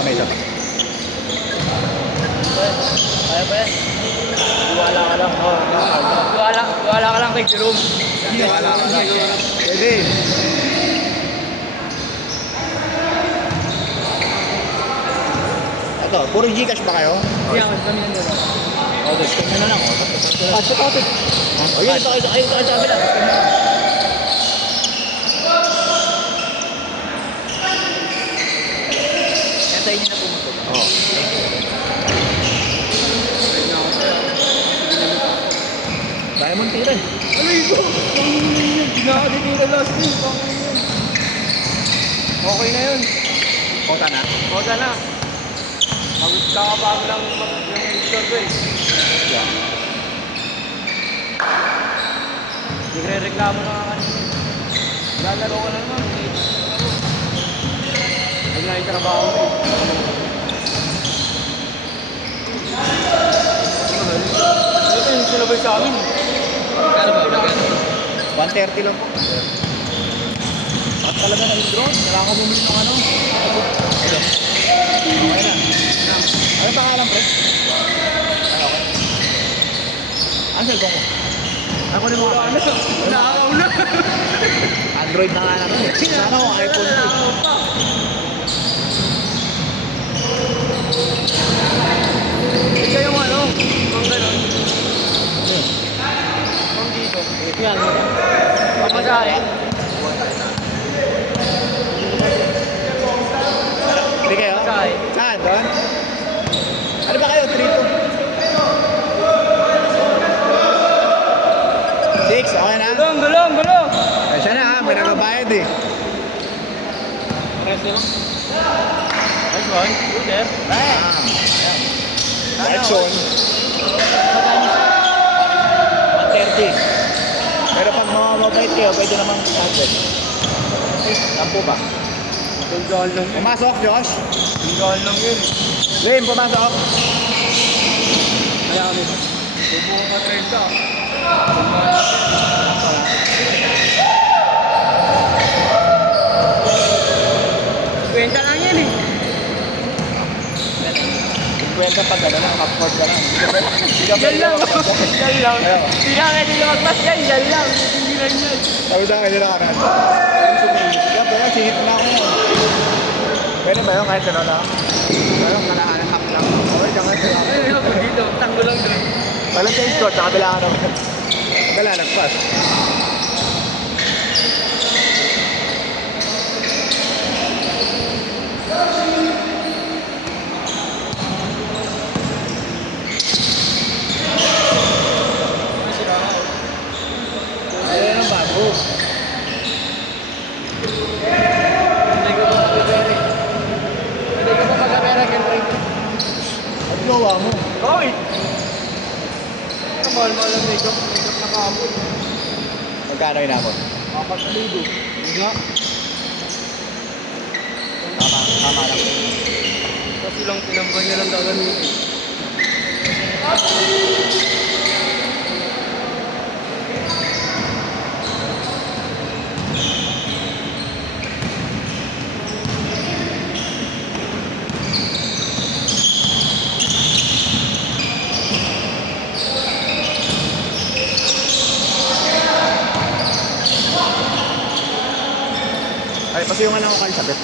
baka may isa pa. Kaya pa yan. Wala ka lang. Wala ka lang kay Jerome. Wala ka lang. Pwede. Ito, puro Gcash ba kayo? Kaya kami nang dalawa. O, tapos kami na lang. Ate. O, yun, ito sa kabila. Kaya sa inyo na pumutok. Oo. Diamond tira. Ano ito? Ginakaditira last week. Okay na yun. Kota na. Okay na. Magkakabago lang yung editor ko eh. Yeah. Nagre-reklamo na nga kanina. Lalaro ka na naman. Huwag na yung trabaho ko eh. Ito yung sinabay sa amin. Kano ba? 130 lang po. At talaga na-drone. Kailangan ko bumili ng ano. Okay na. Ano pangalan, pre? Ano, okay? Ano cellphone ko? Ako rin mga ano? Nakakaula. Android na nga naman. Sana ako iPhone ko. Ito yung ano, pang ganon. Ano? Pang dito. Yan. Pang masaya. Hindi kayo? Masaya. Saan? Doon? Ano ba kayo? 3-2? 6? Okay na? Gulong! Ay, siya na ha. May nagbabayad eh. Press nyo. Nice one. Good there. Watson. 130. Pero pag mamabait kayo, pwede naman 100. Sampu pa. Tunggaan lang yun. Pumasok, Josh. Tunggaan lang yun. Lim, pumasok. Kaya kami. Bubuong ka 30. Kwenta lang yan eh. Kwenta pag ano lang, upward ka lang. Yan lang. Yan lang. Hindi na kaya nila magpas yan. Yan lang. Hindi lang yan. Sabi sa akin nila kanan. Ang sumingit. Kaya ba yan, singit na ako. Pwede ba yun kahit ano lang? Pero kalahan half lang. Okay, jangan sila. Ayun ako dito. Tango lang doon. Walang change court, sa kabila ka naman. Wala, nagpas. Ayan ang bago. Hindi ko pa mag-pere. Hindi ko pa mag-pere. At gawa mo. Gawin! Mahal-mahal ang makeup na kahapon. Magkano inabot? 4,000. Nga. Tama lang. Kasi lang tinambay niya lang gagamitin. Ay, pasiyungan ako kayo sabit.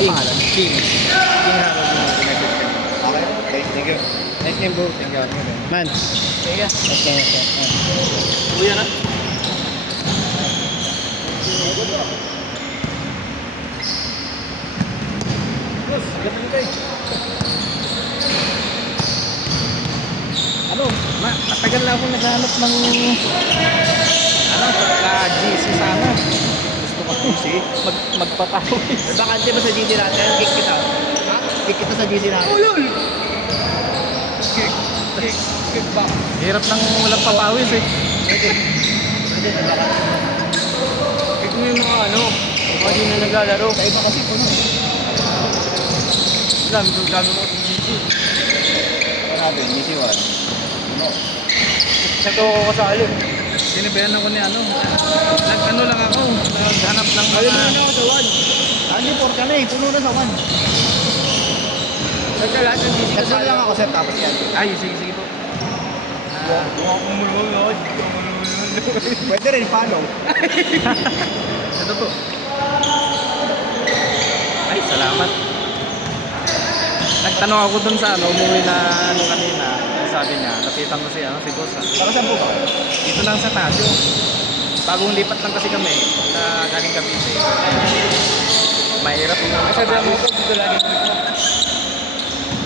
King. King. King Harold. Okay, thank you. Nice name bro. Thank you. Man. Sige. Okay. Kuya na. Ano? Matagal na ako naghanap ng pagka-GC sana. Gusto ko GC. Magpapawis. Bakante ba sa GC natin? Kick kita. Ha? Kick kita sa GC natin. Ulol! Kick back. Hirap nang walang papawis eh. Pwede. Pwede na bakante. Kick mo yung mga ano. Mga di na naglalaro. Sa iba kasi puno. Alam, dami mo sa GC. Natin, GC 1. Sa to ko kasali. Sinibayan ako ni ano. Nag-ano lang ako. Naghanap ng Ayun mga... na ako sa 1. Hindi, 4 ka na eh. Puno na sa 1. Kasi lahat ng GC Tatlo lang ako sir, tapos yan. Ay, sige po. Pwede rin, follow. Ito po. Ay, salamat. Nagtanong ako dun sa ano, umuwi na ano kanina. Sabi niya, kapitan ko si boss. Baka saan po ba? Dito lang sa Tasyo. Bagong lipat lang kasi kami na galing Cavite. Mahirap yung Kasi dami ko dito lagi.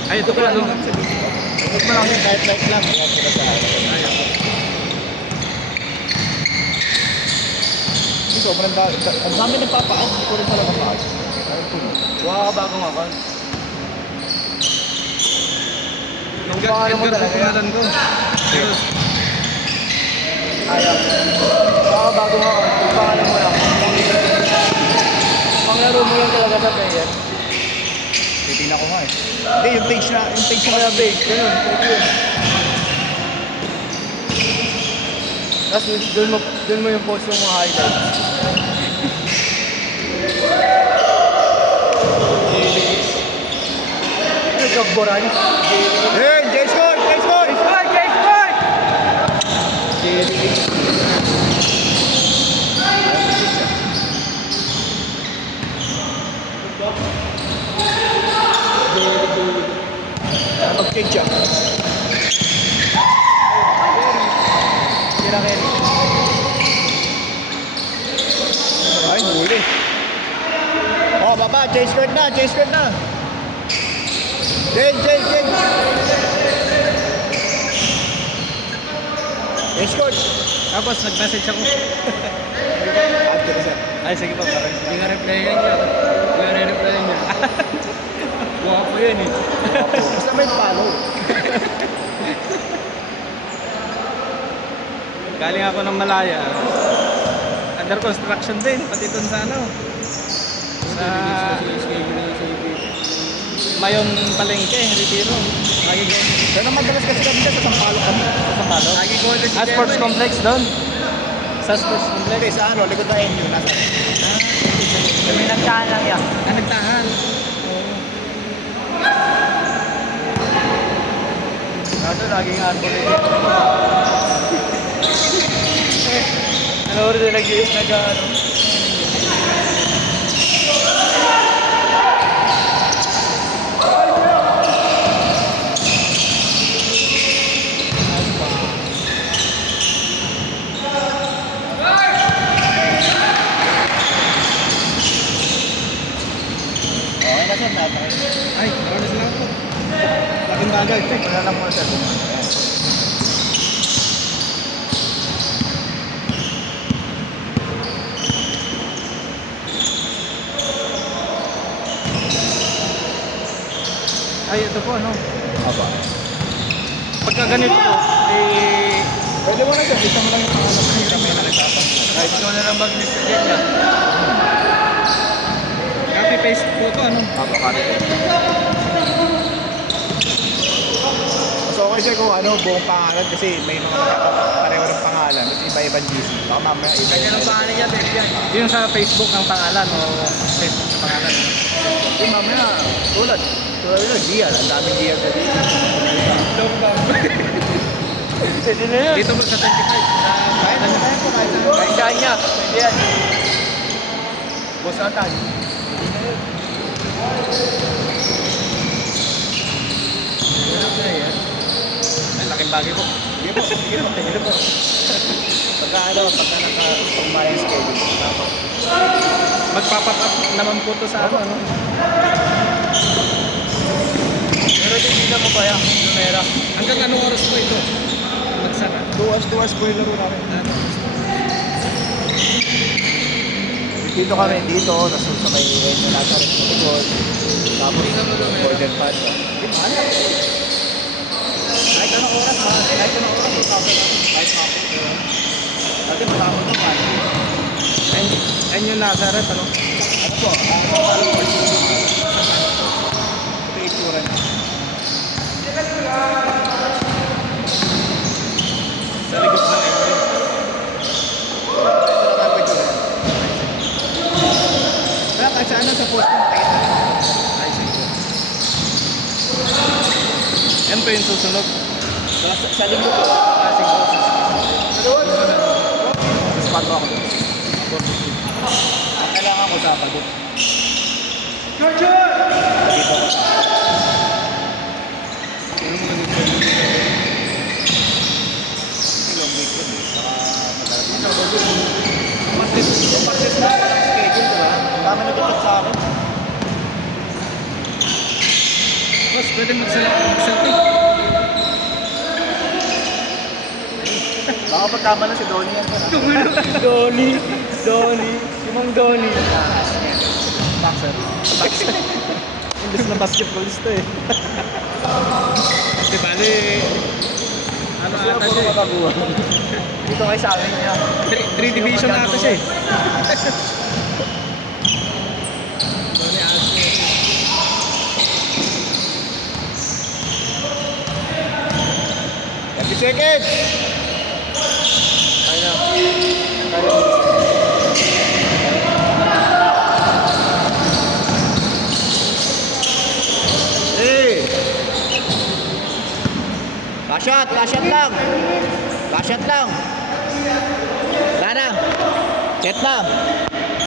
Ay, ito po ano? Huwag mo lang yung kahit light lang. Huwag sila sa akin. Sobrang dami. Ang dami nagpapa-out. Hindi ko rin talaga pa-out. Ayun po. Wow, bagong account. Nung Edgar pangalan mo po talaga yan. pangalan ko. Ayaw. Baka bagong account. Nung pangalan mo lang. Panglaro mo lang talaga sa player. Titignan ko nga eh. Hindi, yung page na. Yung page na. Kaya base, ganun. Pwede yun. Tapos doon mo yung post yung mga highlights. Nagkagboran. Hey, J-Score! J-Score! Mag-change siya. Sira Kerry. Ay, huli. Oh, baba. J-Score na. J-Score na. J. J-Score. Tapos nag-message ako. Add ko na sir. Ay, sige po. Parang Hindi nga replyan niya. Hindi nga re-replyan niya. Guwapo yan eh. Basta may follow. galing ako ng Malaya. Under construction din. Pati dun sa ano. Sa Mayon Palengke, Retiro. Lagi ko. Pero madalas kasi kami dyan sa Sampalo kami. Sa Palo. Lagi ko ulit si Ah, sports Jeremy. complex doon. Sa sports complex. Hindi, sa ano, likod na NU. Nasa. May nagtaan lang yan. Ah, nagtahan. Kaso laging arbor eh. Ano rin nag-ano? Okay na sir, natin. Ay, oras lang po. Laking bagay. Wala lang muna sir. Ay, ito po, ano? Aba. Pagka ganito po, eh, Pwede mo na sir, dito mo lang yung pangalan. Dito mo lang itapan. Kahit ikaw na lang mag-list dyan niya. copy paste po ito, ano? Aba, kami. So okay sir kung ano, buong pangalan kasi may mga pareho ng pangalan. Kasi iba-ibang GC. Baka mamaya iba. Kanya ng pangalan niya, Bek yan. Yung sa Facebook ang pangalan o Facebook sa pangalan. ano? Yung mamaya, tulad. Tulad yun, Dial. Ang daming Dial sa dito. Long bang. Pwede na yun. Dito po sa 25. Kahit ano tayo po, kahit ano. Kahit saan niya. Pwede yan. Boss Atan. bagay po. Sige po, sige po, sige po. Pagka naka-umaya yung schedule. Tapos, Magpapat up naman po to sa ano. Pero titignan mo ba yan? Numera. Hanggang anong oras po ito? Magsara. 2 hours po yung laro namin. Dito kami, dito, tapos sa may Enyo Nazareth sa likod. Tapos, Golden Pad. Di ba? Kahit anong oras ha? Kahit anong oras, tutawag natin. Kahit hapon. Dati matapos ng pati. And yung Nazareth, ano? Ano po? Ano po? Ito yung itsura niya. Sa likod ng Enyo. Ito naman po itsura niya. Wala, kahit saan sa post mo, nakikita niyo. Ay, sige. Yan po yung susunod. Sa linggo po. Klaseng boses. Spot ako doon. Ang kailangan ko Sabado. Dito ko sa Ano mo nag-trend? long week ko. Practice na schedule, di ba? Ang dami nag-chat sa akin. Boss, pwede mag-selfie. Baka pagkama na si Donnie yan. Donnie. Si Mang Donnie. Boxer. Imbes na basketballista eh. Di bali, ano Kasi ata puro siya eh. mataguan. Dito kayo sa amin niya. 3 division na ata siya eh. Tony Alves. 30 seconds! Ayun. Hey! Last shot lang! Last shot lang! Sana! Set lang!